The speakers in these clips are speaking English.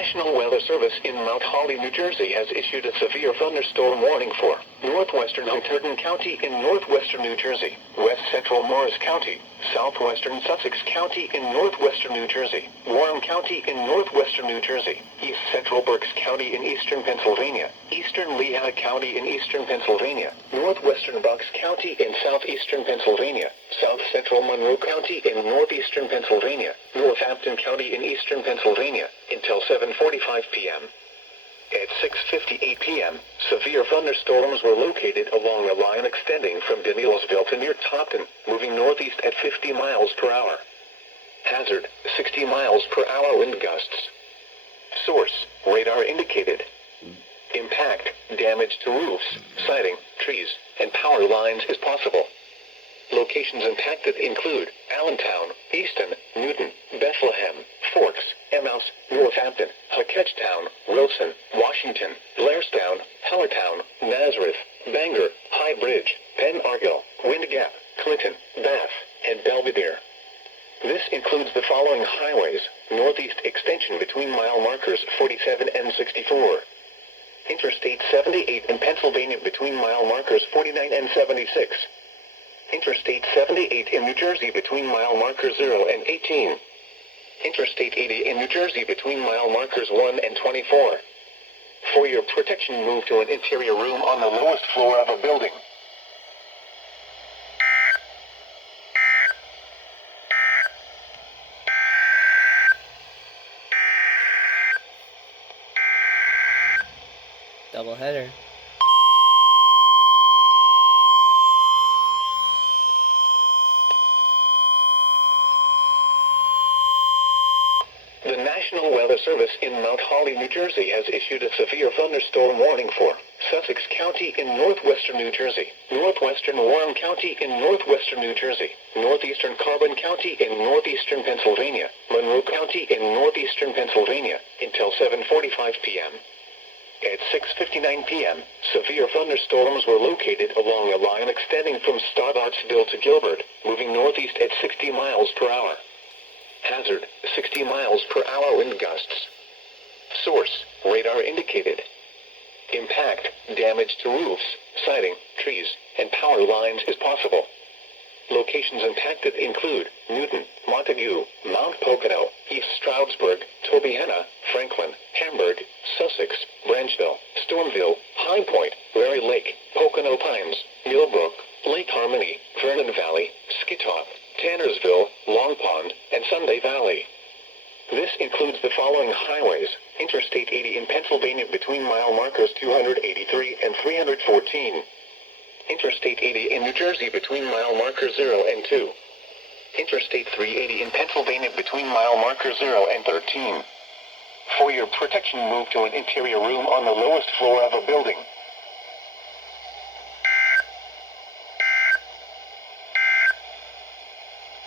National Weather Service in Mount Holly, New Jersey has issued a severe thunderstorm warning for northwestern Hunterdon County in northwestern New Jersey, west central Morris County, southwestern Sussex County in northwestern New Jersey, Warren County in northwestern New Jersey, east central Berks County in eastern Pennsylvania, eastern Lehigh County in eastern Pennsylvania, northwestern Bucks County in southeastern Pennsylvania, south central Monroe County in northeastern Pennsylvania, Northampton County in eastern Pennsylvania, until 7:45 p.m. At 6:58 p.m., severe thunderstorms were located along a line extending from Danielsville to near Topton, moving northeast at 50 miles per hour. Hazard, 60 miles per hour wind gusts. Source, radar indicated. Impact, damage to roofs, siding, trees, and power lines is possible. Locations impacted include Allentown, Easton, Newton, Bethlehem, Forks, Emmaus, Northampton, Hackettstown, Wilson, Washington, Blairstown, Hellertown, Nazareth, Bangor, High Bridge, Penn Argyll, Wind Gap, Clinton, Bath, and Belvidere. This includes the following highways: northeast extension between mile markers 47 and 64. Interstate 78 in Pennsylvania between mile markers 49 and 76. Interstate 78 in New Jersey between mile markers 0 and 18. Interstate 80 in New Jersey between mile markers 1 and 24. For your protection, move to an interior room on the lowest floor of a building. Doubleheader. The National Weather Service in Mount Holly, New Jersey has issued a severe thunderstorm warning for Sussex County in northwestern New Jersey, northwestern Warren County in northwestern New Jersey, northeastern Carbon County in northeastern Pennsylvania, Monroe County in northeastern Pennsylvania, until 7:45 p.m. At 6:59 p.m., severe thunderstorms were located along a line extending from Stoddartsville to Gilbert, moving northeast at 60 miles per hour. Hazard, 60 miles per hour wind gusts. Source, radar indicated. Impact, damage to roofs, siding, trees, and power lines is possible. Locations impacted include Newton, Montague, Mount Pocono, East Stroudsburg, Tobyhanna, Franklin, Hamburg, Sussex, Branchville, Stormville, High Point, Rary Lake, Pocono Pines, Millbrook, Lake Harmony, Vernon Valley, Skitop, Tannersville, Long Pond, and Sunday Valley. This includes the following highways: Interstate 80 in Pennsylvania between mile markers 283 and 314. Interstate 80 in New Jersey between mile markers 0 and 2. Interstate 380 in Pennsylvania between mile markers 0 and 13. For your protection, move to an interior room on the lowest floor of a building.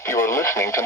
You are listening to